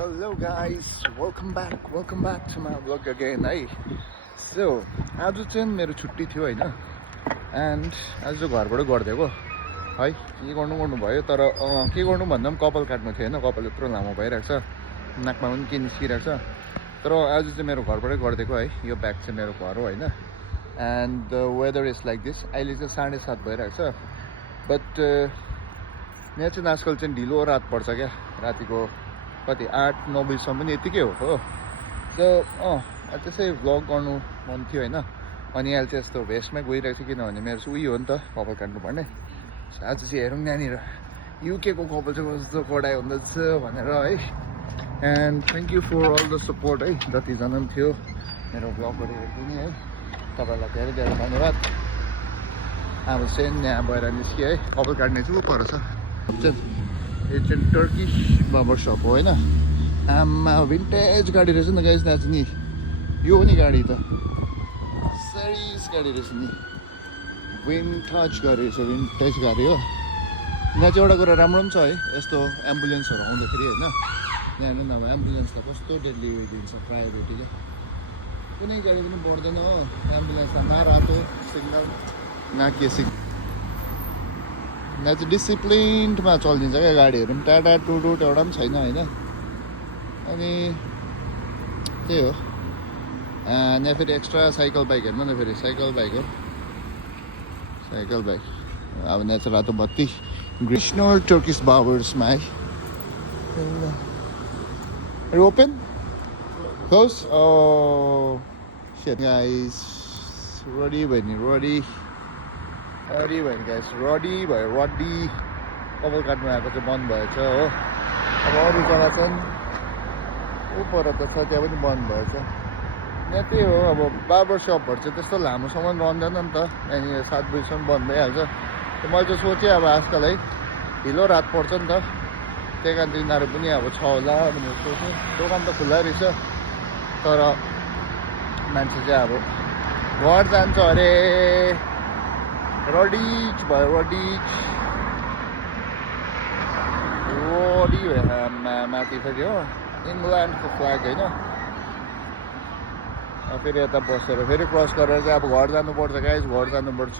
Hello guys, welcome back to my vlog again है. So आज चाहिँ मेरो छुट्टी थियो हैन, एन्ड आज चाहिँ घरबाट गरिदिएको है. के गर्नु भयो, तर के गर्नु भन्दा पनि कपाल काट्नु थियो हैन. कपाल यत्रो लामो भइरहेको छ, नाकमा पनि के निस्किरहेको छ. तर आज चाहिँ मेरो घरबाटै गरिदिएको है. यो ब्याक चाहिँ मेरो घर हो हैन. And the weather is like this. अहिले चाहिँ 7:30 भइरहेको छ, बट यहाँ चाहिँ आजकल चाहिँ ढिलो रात पर्छ क्या. रातिको कति 8-9 बजीसम्म पनि यतिकै हो. सो त्यसै भ्लग गर्नु मन थियो होइन. अनि अहिले चाहिँ यस्तो भेस्टमै गइरहेको थियो, किनभने मेरो चाहिँ उयो हो नि त, कपाल काट्नु पर्ने. आज चाहिँ हेरौँ यहाँनिर युकेको कपाल चाहिँ कस्तो कडाइ हुँदैछ भनेर है. And thank you for all the support है, जतिजना पनि थियो मेरो भ्लगहरू हेरिदिने है. तपाईँहरूलाई धेरै धेरै धन्यवाद. अब चाहिँ यहाँ भएर निस्किएँ है. कपाल काट्ने चाहिँ ऊ पर छ. यो चाहिँ टर्किस बाबर सप हो होइन. आमा भिन्टेज गाडी रहेछ नि गाइस. दाजु नि यो हो नि गाडी त, सरिस गाडी रहेछ नि. भिन्टेज गाडी रहेछ, भिन्टेज गाडी हो. यहाँ चाहिँ एउटा कुरा राम्रो पनि छ है, यस्तो एम्बुलेन्सहरू आउँदाखेरि होइन. यहाँ हेर्नु न, अब एम्बुलेन्स त कस्तो डेली उयो दिन्छ, प्रायोरिटीले. कुनै गाडी पनि बढ्दैन हो. एम्बुलेन्स त न रातो सिग्नल न के सिग्नल. यहाँ चाहिँ डिसिप्लिन्डमा चलिदिन्छ क्या गाडीहरू पनि. टाटा टुटुट एउटा पनि छैन होइन. अनि त्यही हो. यहाँ फेरि एक्स्ट्रा साइकल बाइक हेर्नु न, फेरि साइकल बाइक हो, साइकल बाइक. अब यहाँ चाहिँ रातो बत्ती ग्रिसनल टर्किस बाबर्समा है. Open close. गाइस रेडी भयो नि, रेडी भयो नि गाइस, रेडी भयो. रडी कपाल काट्नु आएको चाहिँ बन्द भएछ हो. अब अरू जग्गा चाहिँ उपर त छ, त्यहाँ पनि बन्द भएछ. यहाँ त्यही हो, अब बाबर सपहरू चाहिँ त्यस्तो लामोसम्म रहँदैन नि त. यहाँनिर 7 बजीसम्म बन्द भइहाल्छ. मैले चाहिँ सोचेँ अब आजकल है ढिलो रात पर्छ नि त, त्यही कारण तिनीहरू पनि अब छ होला भनेर सोचेँ. दोकान त खुल्ला रहेछ, तर मान्छे चाहिँ अब घर जान्छ अरे. रडिच भयो, रडिच भयो माथि फेरि हो इङ्ल्यान्डको फ्ल्याग होइन. फेरि यता बसेर फेरि क्रस गरेर चाहिँ अब घर जानुपर्छ गाइस, घर जानुपर्छ.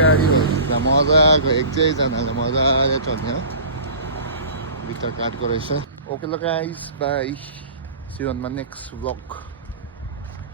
गाडी मजाको एकजनाले मजाले चल्ने हो. भित्र काटको रहेछ. ओके ल guys, bye. See you on my next vlog.